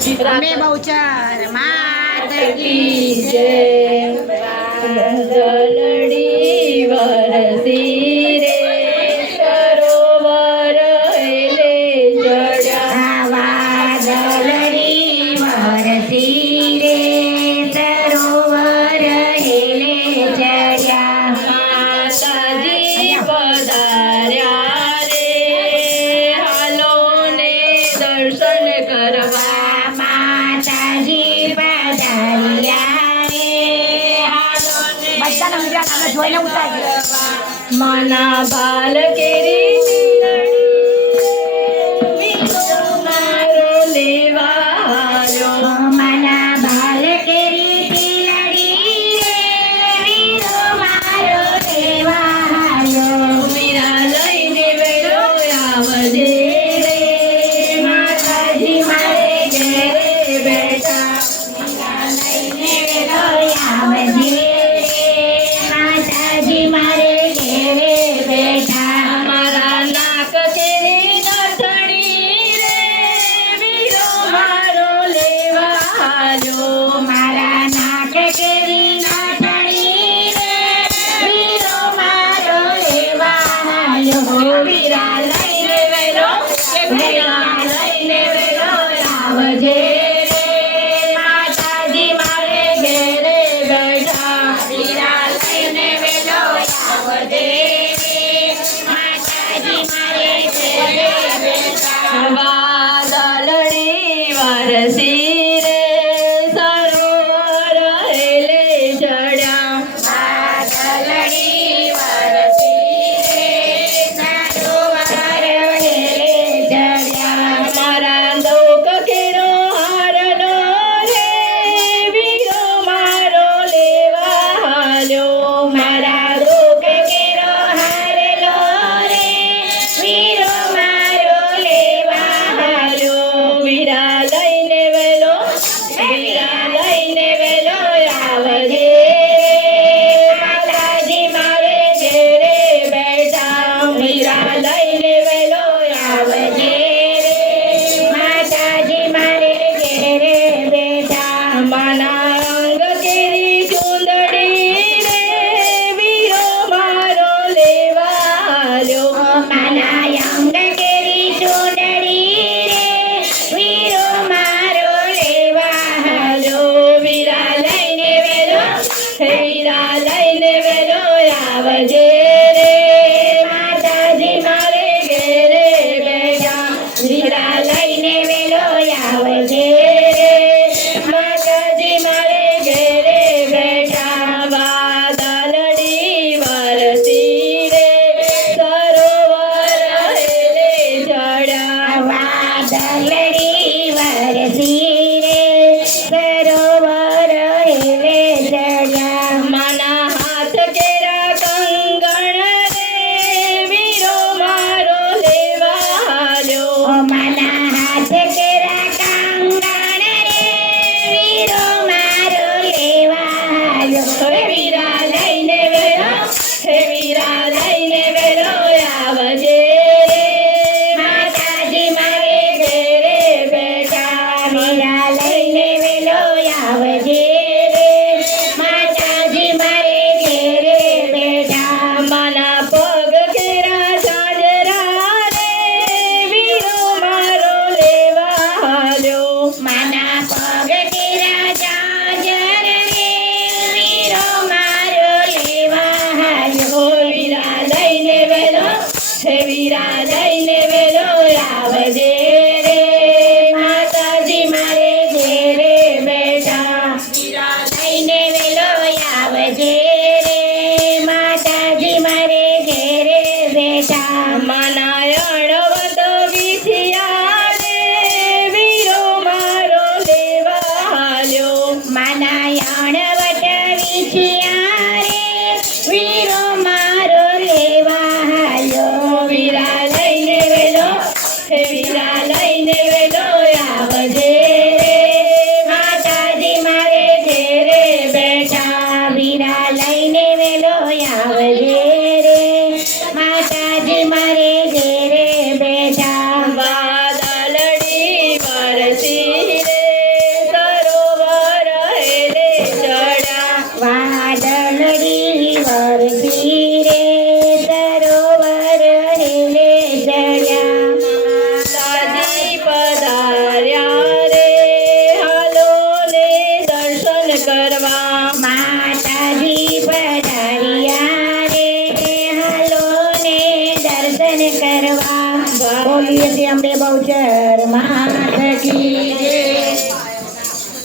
અમે બહુચર માત કી જય વાદળડી વરસી રે સરોવર એલે જડ્યા વાદળડી વરસી રે સરોવર હેલે ચડ્યા માતાજી પધાર્યા રે હાલો ને દર્શન કરવા માતાજી પધાર્યા રે હાલો ને બધાના વિડિયો તમે જોઈને ઉતારજો માના ભાલ કેરી મારો લેવા આવ્યો મના બાલ કેરી તિલડી રે વીરો મારો દેવા હાલો મીરા લઈને વેળો આવજે રે માતાજી મારે ઘેરે બેઠા લઈને વેલો આવજે માતાજી મારે ઘેરે બેઠા મારા નાક કેરી નથણી રે વીરો મારો લેવા આવ્યો મારા નાક કેરી નાથણી રે વીરો મારો લેવા આવ્યો વીરા લઈને વેલો વીરા લઈને વેલો આવજે માતાજી મારે ઘેરે બેઠા વીરા લઈને વેલો આવજે માતાજી મારે ઘેરે બેઠા વાદળડી વરસી રે સરોવર હેલે ચડ્યા વાદળડી વરસી રે સરોવર હેલે ચડ્યા મારા લોક કેરો હારનો રે વીરો મારો લેવા હાલ્યો મારા લોક કેરો હારેલો રે વીરો મારો લેવા હાલ્યો વીરા લઈને વેલો વીરા લઈને વેલો આવજે માતાજી મારે ઘેરે બેઠા વીરા લઈને વેલો આવજે માતાજી મારે ઘેરે બેઠા માના અંગ કેરી ચૂંદડી રે વીરો મારો લેવા હાલ્યો માના અંગ કેરી ચૂંદડી રે વીરો મારો લેવા હાલ્યો વીરા લઈને વેલો વીરા લઈને વેલો આવજે રે માતાજી મારે ઘેરે બેઠા વીરા લઈને વેલો આવજે રે માતાજી મારે ઘેરે બેઠા વાદળડી વરસી રે સરોવર હેલે ચડ્યા વાદળડી વરસી રે સરોવર હેલે ચડ્યા માના હાથ કેરા કંગણ રે વીરો મારો લેવા હાલ્યો માના હાથ કેરા કાંગણ રે વીરો મારો લેવા આવ્યો વીરા લઈને વેલો વીરા લઈને વેલો આવજે રે માતાજી મારે ઘેરે બેઠા વીરા લઈને વેલો આવજે રે માતાજી મારે ઘેરે બેઠા માના પગ કેરા જાજરા રે વીરો મારો લેવા હાલ્યો માના પગ કેરા જાજર રે વીરો મારો લેવા આવ્યો વીરા લઈને વેલો વીરા લઈને વેલો આવજે રે માતાજી મારે ઘેરે બેઠા વીરા લઈને વેલો આવજે રે માતાજી મારે ઘેરે બેઠા માના અણવત વિછિયા રે વીરો મારો બોલીએ શ્રી અંબે બહુચર માત કી જય.